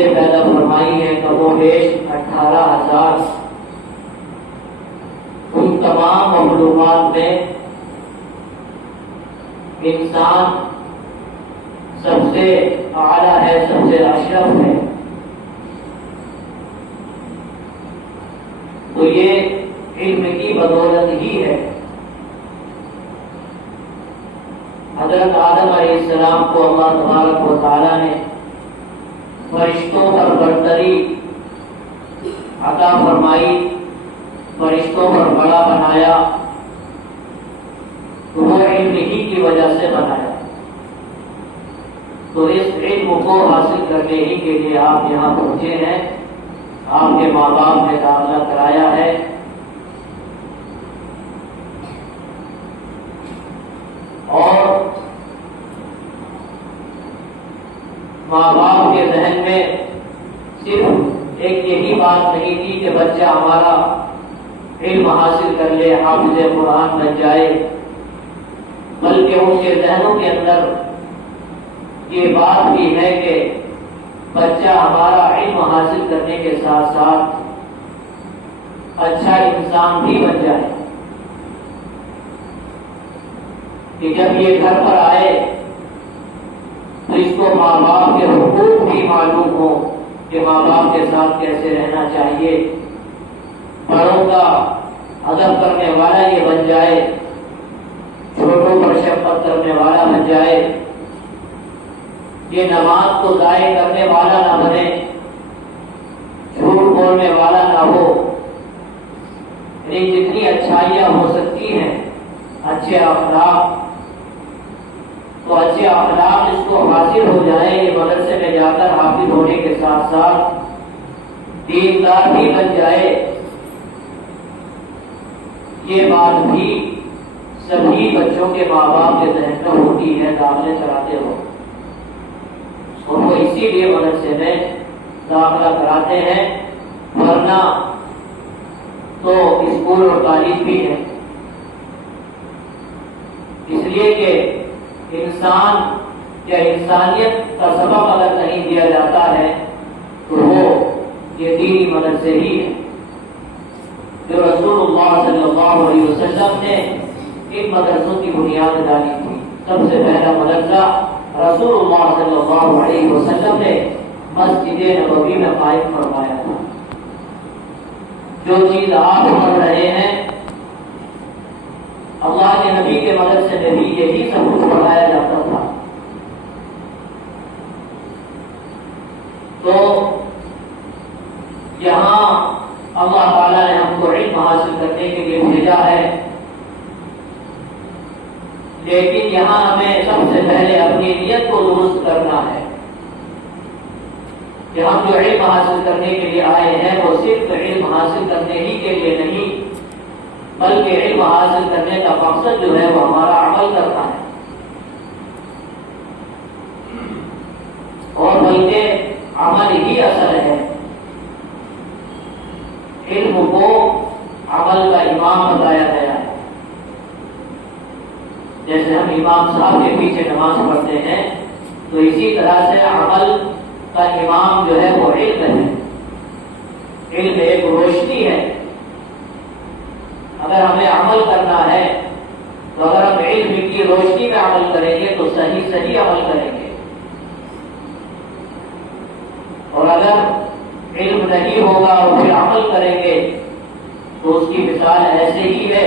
چیزیں پیدا فرمائی ہیں کم و بیش 18,000. ان تمام مخلوقات میں انسان سب سے اعلیٰ ہے، سب سے اشرف ہے. تو یہ علم کی بدولت ہی ہے. حضرت آدم علیہ السلام کو اللہ تبارک و تعالیٰ نے فرشتوں پر برتری عطا فرمائی، فرشتوں پر بڑا بنایا، تو وہ علم ہی کی وجہ سے بنایا. تو اس علم کو حاصل کرنے ہی کے لیے آپ یہاں پہنچے ہیں، آپ کے ماں باپ نے داخلہ کرایا ہے. اور ماں باپ کے ذہن میں صرف ایک یہی بات نہیں تھی کہ بچہ ہمارا علم حاصل کر لے، حافظ قرآن بن جائے، بلکہ ان کے ذہنوں کے اندر یہ بات بھی ہے کہ بچہ ہمارا علم حاصل کرنے کے ساتھ ساتھ اچھا انسان بھی بن جائے، کہ جب یہ گھر پر آئے تو اس کو ماں باپ کے حقوق بھی معلوم ہو کہ ماں باپ کے ساتھ کیسے رہنا چاہیے، بڑوں کا ادب کرنے والا یہ بن جائے، چھوٹوں پر شفقت کرنے والا بن جائے، یہ نماز کو ضائع کرنے والا نہ بنے، جھوٹ بولنے والا نہ ہو. یعنی جتنی اچھائیاں ہو سکتی ہیں، اچھے اخلاق، تو اچھے اخلاق اس کو حاصل ہو جائے، یہ مدرسے میں جا کر حافظ ہونے کے ساتھ ساتھ دیندار بھی بن جائے. یہ بات بھی سبھی بچوں کے ماں باپ کے ذہن میں ہوتی ہے داخلے کراتے ہو، اور وہ اسی لیے مدرسے میں داخلہ کراتے ہیں، ورنہ تو اسکول اور کالج بھی ہے. اس لیے کہ انسان یا انسانیت کا سبق اگر نہیں دیا جاتا ہے تو وہ یہ دینی مدرسے ہی ہے جو رسول اللہ صلی اللہ علیہ وسلم نے ان مدرسوں کی بنیاد ڈالی تھی. سب سے پہلا مدرسہ رسول اللہ صلی اللہ علیہ وسلم نے مسجد نبوی میں قائم فرمایا تھا. جو چیز آپ پڑھ رہے ہیں اللہ کے نبی کے مدرسے میں بھی یہی سب کچھ پڑھایا جاتا تھا. تو یہاں اللہ تعالیٰ نے ہم کو علم حاصل کرنے کے لیے بھیجا ہے، لیکن یہاں ہمیں سب سے پہلے اپنی نیت کو درست کرنا ہے کہ ہم جو علم حاصل کرنے کے لیے آئے ہیں وہ صرف علم حاصل کرنے ہی کے لیے نہیں، بلکہ علم حاصل کرنے کا مقصد جو ہے وہ ہمارا عمل کرنا ہے، اور بلکہ عمل ہی اصل ہے. علم کو عمل کا امام بتایا گیا ہے. جیسے ہم امام صاحب کے پیچھے نماز پڑھتے ہیں تو اسی طرح سے عمل کا امام جو ہے وہ علم ہے. علم ایک روشنی ہے. اگر ہمیں عمل کرنا ہے تو اگر ہم علم کی روشنی میں عمل کریں گے تو صحیح عمل کریں گے، اور اگر علم نہیں ہوگا اور پھر عمل کریں گے تو اس کی مثال ایسے ہی ہے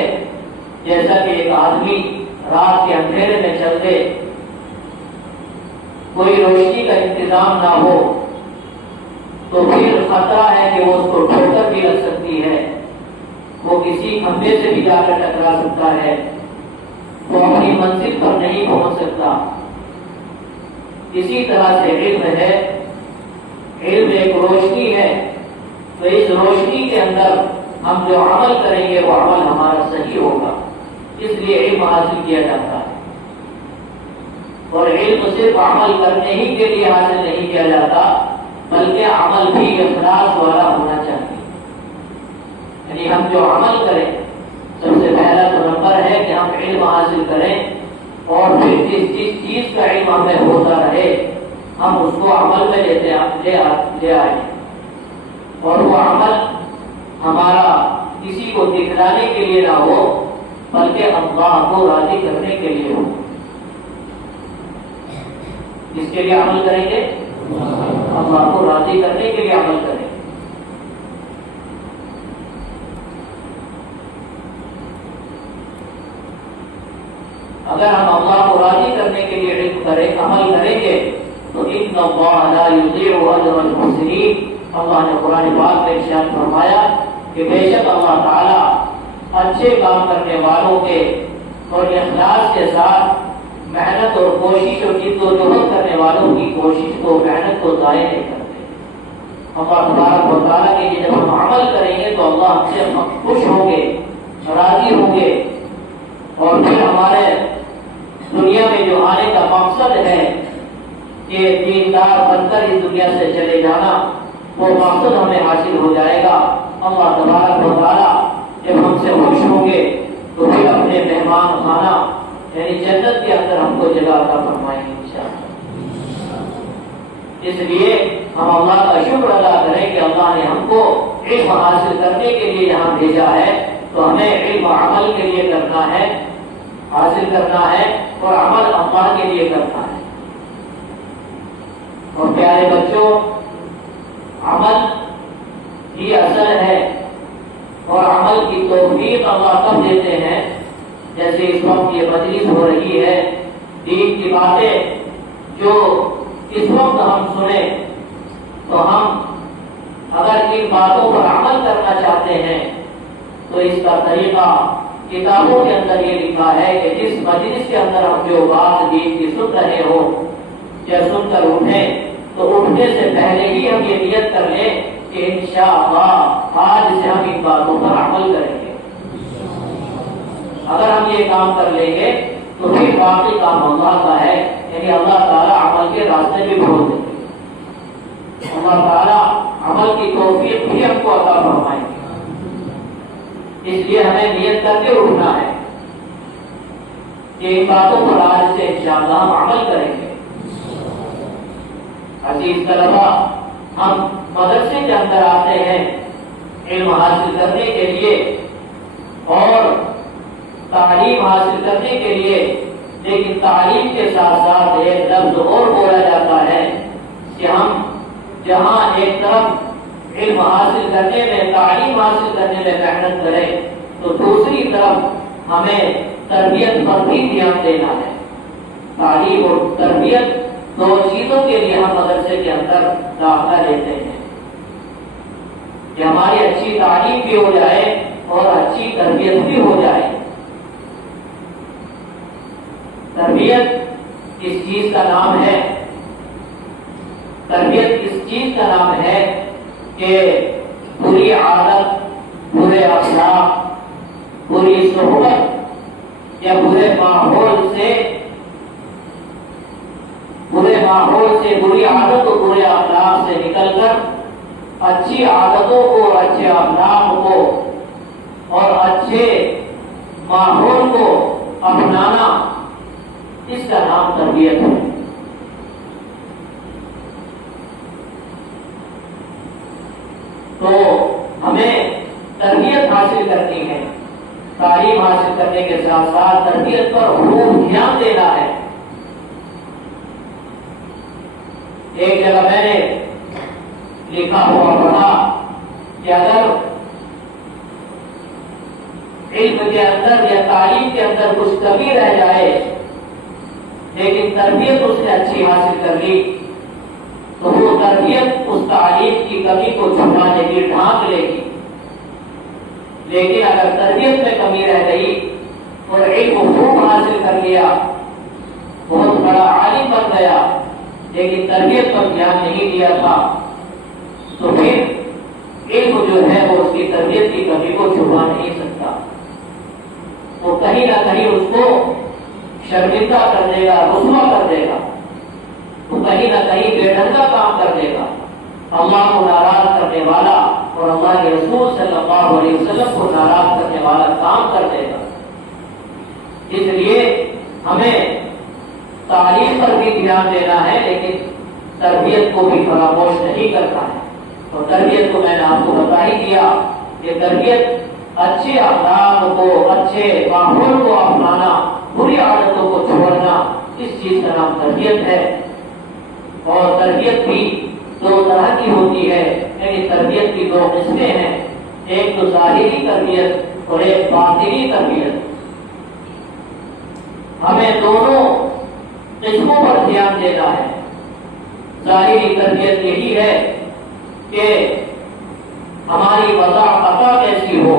جیسا کہ ایک آدمی رات کے اندھیرے میں چلتے، کوئی روشنی کا انتظام نہ ہو تو پھر خطرہ ہے کہ وہ اس کو ٹھوکر بھی لگ سکتی ہے، وہ کسی کھمبے سے بھی جا کر ٹکرا سکتا ہے، وہ اپنی منزل پر نہیں پہنچ سکتا. اسی طرح سے علم ہے، علم ایک روشنی ہے. تو اس روشنی کے اندر ہم جو عمل کریں گے وہ عمل ہمارا صحیح ہوگا، اس لیے علم حاصل کیا جاتا ہے. اور علم صرف عمل کرنے ہی کے لیے حاصل نہیں کیا جاتا، بلکہ عمل بھی اخلاص والا ہونا چاہیے. یعنی ہم جو عمل کریں، سب سے پہلا تو نمبر ہے کہ ہم علم حاصل کریں، اور پھر جس چیز کا علم ہمیں ہوتا رہے ہم اس کو عمل میں لیتے لے آئے، اور وہ عمل ہمارا کسی کو دکھلانے کے لیے نہ ہو بلکہ اللہ کو راضی کرنے کے لیے ہو۔ کس کے لیے عمل کریں گے؟ اللہ کو راضی کرنے کے لیے عمل کریں۔ اگر ہم اللہ کو راضی کرنے کے لیے علم کریں، عمل کریں گے تو ان اللہ لا یضیع اجر المحسنین، اللہ نے قرآن پاک میں ارشاد فرمایا کہ بے شک اللہ تعالی اچھے کام کرنے والوں کے اور اخلاص کے ساتھ محنت اور کوشش اور جد و جہد کرنے والوں کی کوشش کو، محنت کو ضائع نہیں کرتے۔ اللہ تبارک و تعالیٰ کے لیے جب ہم عمل کریں گے تو اللہ ہم سے خوش ہوں گے، راضی ہوں گے، اور پھر ہمارے دنیا میں جو آنے کا مقصد ہے کہ دیندار بن کر اس دنیا سے چلے جانا، وہ مقصد ہمیں حاصل ہو جائے گا۔ اللہ تبارک و تعالیٰ جب ہم سے خوش ہوں گے تو پھر اپنے مہمان خانہ یعنی جنت کے اندر ہم کو جگہ عطا فرمائیں گے انشاءاللہ۔ اس لیے ہم اللہ کا شکر ادا کریں کہ اللہ نے ہم کو علم حاصل کرنے کے لیے یہاں بھیجا ہے، تو ہمیں علم عمل کے لیے کرنا ہے، حاصل کرنا ہے، اور عمل اللہ کے لیے کرنا ہے۔ اور پیارے بچوں، عمل ہی اصل ہے، اور عمل کی توفیق اللہ کب دیتے ہیں؟ جیسے اس وقت یہ مجلس ہو رہی ہے، دین کی باتیں جو اس وقت ہم سنیں، تو ہم اگر ان باتوں پر عمل کرنا چاہتے ہیں تو اس کا طریقہ کتابوں کے اندر یہ لکھا ہے کہ جس مجلس کے اندر ہم جو بات دین کی سن رہے ہو یا سن کر اٹھیں تو اٹھنے سے پہلے ہی ہم یہ نیت کر لیں کہ انشاءاللہ آج سے ہم ان باتوں پر عمل کریں گے۔ اگر ہم یہ کام کر لیں گے تو پھر باقی کام اللہ کا ہے، یعنی اللہ تعالیٰ عمل کے راستے بھی کھول دیں گے، اللہ تعالیٰ عمل کی توفیق بھی ہم کو عطا فرمائیں گے۔ اس لیے ہمیں نیت کر کے اٹھنا ہے کہ ان باتوں پر آج سے انشاءاللہ ہم عمل کریں گے۔ عزیز طلبہ، ہم مدرسے کے اندر آتے ہیں علم حاصل کرنے کے لیے اور تعلیم حاصل کرنے کے لیے، لیکن تعلیم کے ساتھ ساتھ ایک لفظ اور بولا جاتا ہے کہ ہم جہاں ایک طرف علم حاصل کرنے میں، تعلیم حاصل کرنے میں محنت کریں تو دوسری طرف ہمیں تربیت پر بھی دھیان دینا ہے۔ تعلیم اور تربیت دو چیزوں کے لیے ہم مدرسے کے اندر داخلہ لیتے ہیں کہ ہماری اچھی تعلیم بھی ہو جائے اور اچھی تربیت بھی ہو جائے۔ تربیت کس چیز کا نام ہے؟ تربیت اس چیز کا نام ہے کہ بری عادت، برے اخلاق، بری صحبت یا برے ماحول سے، بری عادت و برے اخلاق سے نکل کر اچھی عادتوں کو، اچھے اخلاق کو اور اچھے ماحول کو اپنانا، اس کا نام تربیت ہے۔ تو ہمیں تربیت حاصل کرنی ہے، تعلیم حاصل کرنے کے ساتھ ساتھ تربیت پر خوب دھیان دینا ہے۔ ایک جگہ میں نے لکھا ہوا پڑھا کہ اگر علم کے اندر یا تعلیم کے اندر کچھ کمی رہ جائے لیکن تربیت اس نے اچھی حاصل کر لی تو وہ تربیت اس تعلیم کی کمی کو چھپا لے گی، ڈھانپ لے گی۔ لیکن اگر تربیت میں کمی رہ گئی اور علم خوب حاصل کر لیا، بہت بڑا عالم بن گیا، لیکن تربیت پر دھیان نہیں دیا تھا، تو پھر علم جو ہے وہ اس کی تربیت کی کمی کو چھپا نہیں سکتا، وہ کہیں نہ کہیں اس کو شرمندہ کر دے گا، رسوا کر دے گا، وہ کہیں نہ کہیں بے ڈھنگا کام کر دے گا، اللہ کو ناراض کرنے والا اور اللہ کے رسول صلی اللہ علیہ وسلم کو ناراض کرنے والا کام کر دے گا۔ اس لیے ہمیں تعلیم پر بھی دھیان دینا ہے، لیکن تربیت کو بھی فراموش نہیں کرتا ہے. اور تربیت کو میں نے آپ کو بتا ہی دیا کہ تربیت اچھے اخلاق کو، اچھے ماحول کو اپنانا، بری عادتوں کو چھوڑنا، اس چیز کا نام تربیت ہے. اور تربیت بھی دو طرح کی ہوتی ہے، یعنی تربیت کی دو قسمیں ہیں، ایک تو ظاہری تربیت اور ایک باطنی تربیت. ہمیں دونوں قسموں پر دھیان دینا ہے. ظاہری تربیت یہی ہے کہ ہماری وضاحت کیسی ہو،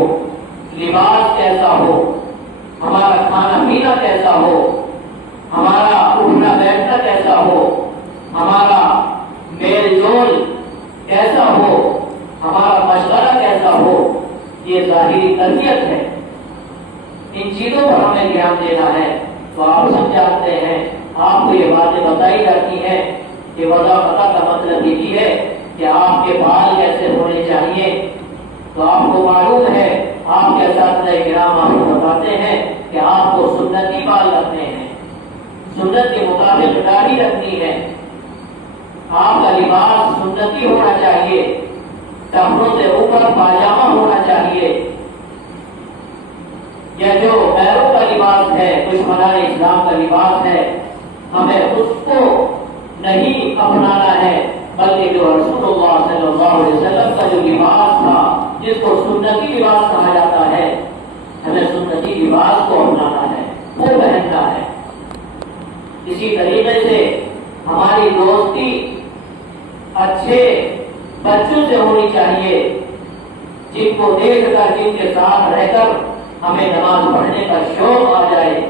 لباس کیسا ہو، ہمارا کھانا پینا کیسا ہو، ہمارا اٹھنا بیٹھنا کیسا ہو، ہمارا میل جول کیسا ہو، ہمارا مشورہ کیسا ہو. یہ ظاہری تربیت ہے. ان چیزوں پر ہمیں دھیان دینا ہے. تو آپ سب جانتے ہیں، آپ کو یہ باتیں بتائی جاتی ہیں کہ وضاحت کا مطلب یہی ہے کہ آپ کے بال کیسے ہونے چاہیے. تو آپ کو معلوم ہے، آپ کے اساتذہ کرام آپ کو بتاتے ہیں کہ آپ کو سنتی بال رکھنے ہیں، سنت کے مطابق داڑھی رکھنی ہے. آپ کا لباس سنتی ہونا چاہیے، ٹخنوں سے اوپر پاجامہ ہونا چاہیے. یا جو پیروں کا لباس ہے، دشمنان اسلام کا لباس ہے، ہمیں اس کو نہیں اپنانا ہے، بلکہ جو رسول اللہ صلی اللہ علیہ وسلم کا جو لباس تھا، جس کو سنتی لباس کہا جاتا ہے، ہمیں سنتی لباس کو اپنانا ہے، وہ پہننا ہے. اسی طریقے سے ہماری دوستی اچھے بچوں سے ہونی چاہیے، جن کو دیکھ کر، جن کے ساتھ رہ کر ہمیں نماز پڑھنے کا شوق آ جائے،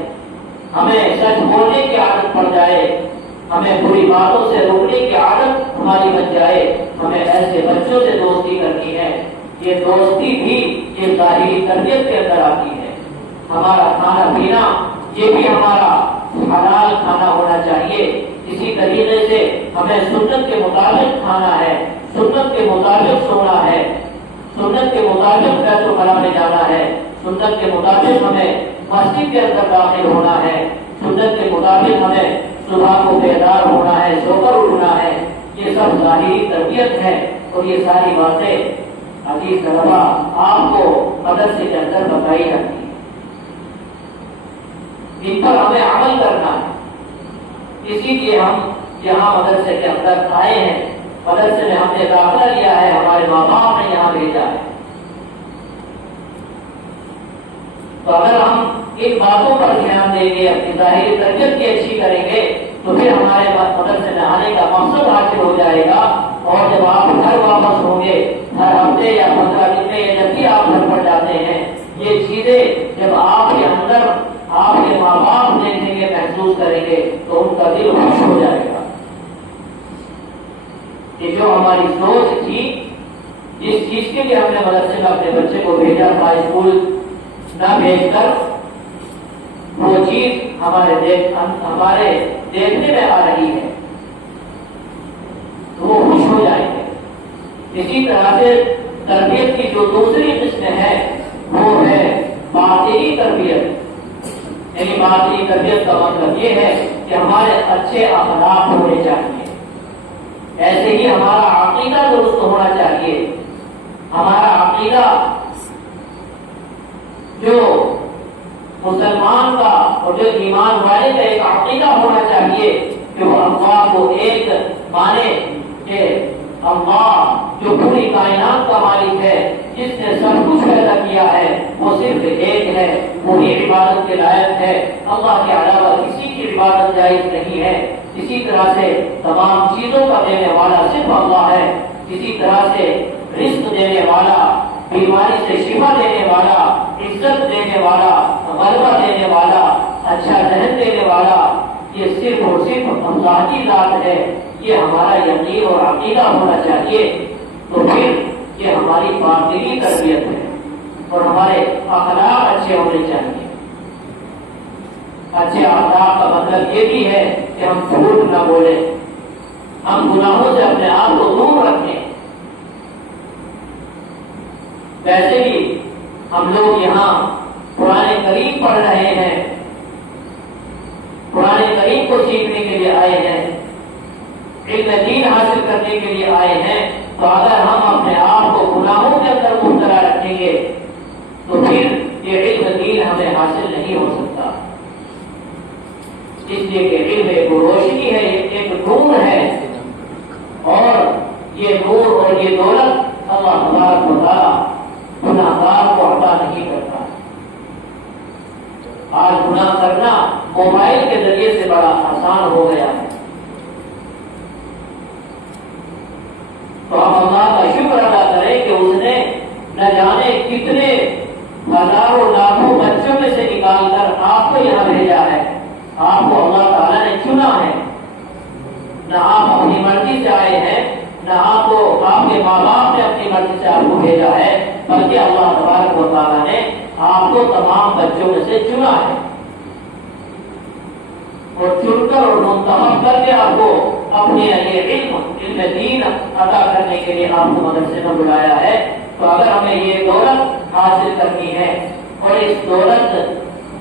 ہمیں سچ بولنے کی عادت پڑ جائے، ہمیں بری باتوں سے روکنے کی عادت ہماری بن جائے. ہمیں ایسے بچوں سے دوستی کرنی ہے. یہ دوستی بھی یہ ظاہری تربیت کے اندر آتی ہے. ہمارا کھانا پینا یہ بھی ہمارا حلال کھانا ہونا چاہیے. اسی طریقے سے ہمیں سنت کے مطابق کھانا ہے، سنت کے مطابق سونا ہے، سنت کے مطابق بیت الخلا میں جانا ہے، سنت کے مطابق ہمیں مسجد کے اندر داخل ہونا ہے، سنت کے مطابق ہمیں صبح کو بیدار ہونا ہے، سو کر اٹھنا ہے. یہ سب ظاہری تربیت ہے. اور یہ ساری باتیں عزیز طلبا آپ کو مدرسے کے اندر بتائی جاتی ہیں. ان پر ہمیں عمل کرنا ہے. اسی لیے ہم یہاں مدرسے کے اندر آئے ہیں. مدرسے میں ہم نے داخلہ لیا ہے، ہمارے ماں باپ نے یہاں بھیجا ہے. تو اگر ہم ان باتوں پر دھیان دیں گے، اپنی ظاہری تربیت کی اچھی کریں گے، تو پھر ہمارے مدرسے میں آنے کا مقصد حاصل ہو جائے گا. اور جب آپ گھر واپس ہوں گے، ہر ہفتے یا 15 دن میں، یا جب بھی آپ گھر پر جاتے ہیں، یہ چیزیں جب آپ کے اندر آپ کے ماں باپ دیکھیں گے، محسوس کریں گے، تو ان کا دل خوش ہو جائے گا کہ جو ہماری سوچ تھی، جس چیز کے لیے ہم نے مدرسے میں اپنے بچے کو بھیجا تھا، اسکول نہ بھیج کر، وہ چیز ہمارے دیکھنے میں آ رہی ہے، تو وہ خوش ہو جائیں گے. اسی طرح سے تربیت کی جو دوسری قسم ہے وہ ہے باطنی تربیت. یعنی باطنی تربیت کا مطلب یہ ہے کہ ہمارے اچھے اخلاق ہونے چاہیے، ایسے ہی ہمارا عقیدہ درست ہونا چاہیے. ہمارا عقیدہ جو مسلمان کا اور جو ایمان والے کا ایک عقیدہ ہونا چاہیے کہ وہ اللہ کو ایک مانے، کہ اللہ جو پوری کائنات کا مالک ہے، جس نے سب کچھ پیدا کیا ہے، وہ صرف ایک ہے، وہی عبادت کے لائق ہے. اللہ کے علاوہ کسی کی عبادت جائز نہیں ہے. اسی طرح سے تمام چیزوں کا دینے والا صرف اللہ ہے. اسی طرح سے رزق دینے والا، بیماری سے شفا دینے والا، عزت دینے والا، غلبہ دینے والا، اچھا ذہن دینے والا، یہ صرف اور صرف اللہ کی ذات ہے. یہ ہمارا یقین اور عقیدہ ہونا چاہیے. تو پھر یہ ہماری باطنی تربیت ہے. اور ہمارے اخلاق اچھے ہونے چاہیے. اچھے اخلاق کا مطلب یہ بھی ہے کہ ہم جھوٹ نہ بولیں، ہم گناہوں سے اپنے آپ کو دور رکھیں. ویسے بھی ہم لوگ یہاں قرآن کریم پڑھ رہے ہیں، قرآن کریم کو سیکھنے کے لیے آئے ہیں. علم دین حاصل کرنے کے لیے آئے ہیں، تو اگر ہم اپنے آپ کو گناہوں کے اندر مبتلا رکھیں گے تو پھر یہ علم دین ہمیں حاصل نہیں ہو سکتا۔ اس لیے کہ علم ایک روشنی ہے، ایک نور ہے، اور یہ نور اور یہ دولت اللہ تبارک و تعالی گناہگار کو عطا نہیں کرتا۔ آج گناہ کرنا موبائل کے ذریعے سے بڑا آسان ہو گیا ہے، تو ہم اللہ کا شکر ادا کریں کہ اس نے نہ جانے کتنے ہزاروں لاکھوں بچوں میں سے نکال کر آپ کو یہاں بھیجا ہے۔ آپ کو اللہ تعالیٰ نے چنا ہے، نہ آپ اپنی مرضی سے آئے ہیں، نہ آپ کو آپ کے ماں باپ نے اپنی مرضی سے آپ کو بھیجا ہے، بلکہ اللہ تبارک و تعالیٰ نے آپ کو تمام بچوں میں سے چنا ہے، اور چن کر اور منتخب کر کے آپ کو اپنے علم دین عطا کرنے کے لیے آپ کو مدرسے میں بلایا ہے۔ تو اگر ہمیں یہ دولت حاصل کرنی ہے اور اس دولت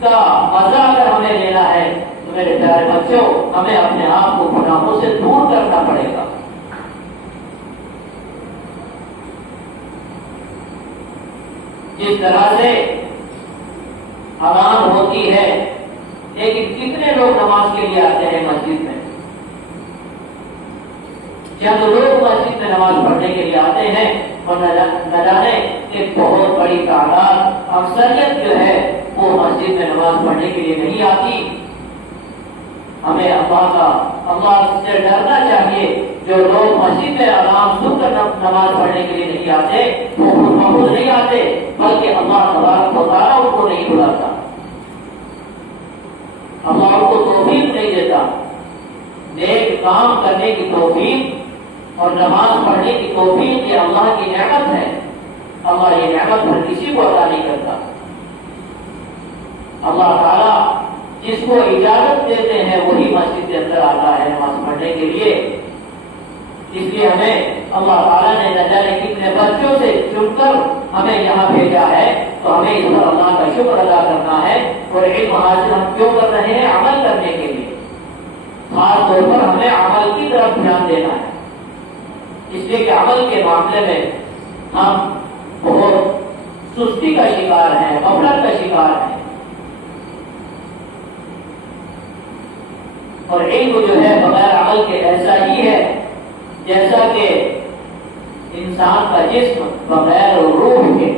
کا مزہ اگر ہمیں لینا ہے تو میرے پیارے بچوں، ہمیں اپنے آپ کو گناہوں سے دور کرنا پڑے گا۔ جس طرح سے اذان ہوتی ہے، لیکن کتنے لوگ نماز کے لیے آتے ہیں مسجد میں؟ چند لوگ مسجد میں نماز پڑھنے کے لیے آتے ہیں، اور نہ جانے ایک بہت بڑی تعداد اکثریت جو ہے وہ مسجد میں نماز پڑھنے کے لیے نہیں آتی۔ ہمیں اللہ سے ڈرنا چاہیے۔ جو لوگ مسجد میں اذان سن کر نماز پڑھنے کے لیے نہیں آتے وہ خود بخود نہیں آتے، بلکہ اللہ تبارک و تعالیٰ ان کو نہیں بلاتا، اللہ ان کو توفیق نہیں دیتا۔ نیک کام کرنے کی توفیق اور نماز پڑھنے کی توفیق یہ اللہ کی نعمت ہے، اللہ یہ نعمت ہر کسی کو عطا نہیں کرتا۔ اللہ تعالیٰ جس کو اجازت دیتے ہیں وہی مسجد کے اندر آتا ہے نماز پڑھنے کے لیے۔ اس لیے ہمیں اللہ تعالیٰ نے نہ جانے کتنے بچوں سے چن کر ہمیں یہاں بھیجا ہے، تو ہمیں اس پر اللہ کا شکر ادا کرنا ہے، اور علم حاصل ہم کیوں کر رہے ہیں؟ عمل کرنے کے لیے۔ خاص طور پر ہمیں عمل کی طرف دھیان دینا ہے، اس لیے کہ عمل کے معاملے میں ہم بہت سستی کا شکار ہیں، غفلت کا شکار ہیں، اور علم جو ہے بغیر عمل کے ایسا ہی ہے جیسا کہ انسان کا جسم بغیر روح کے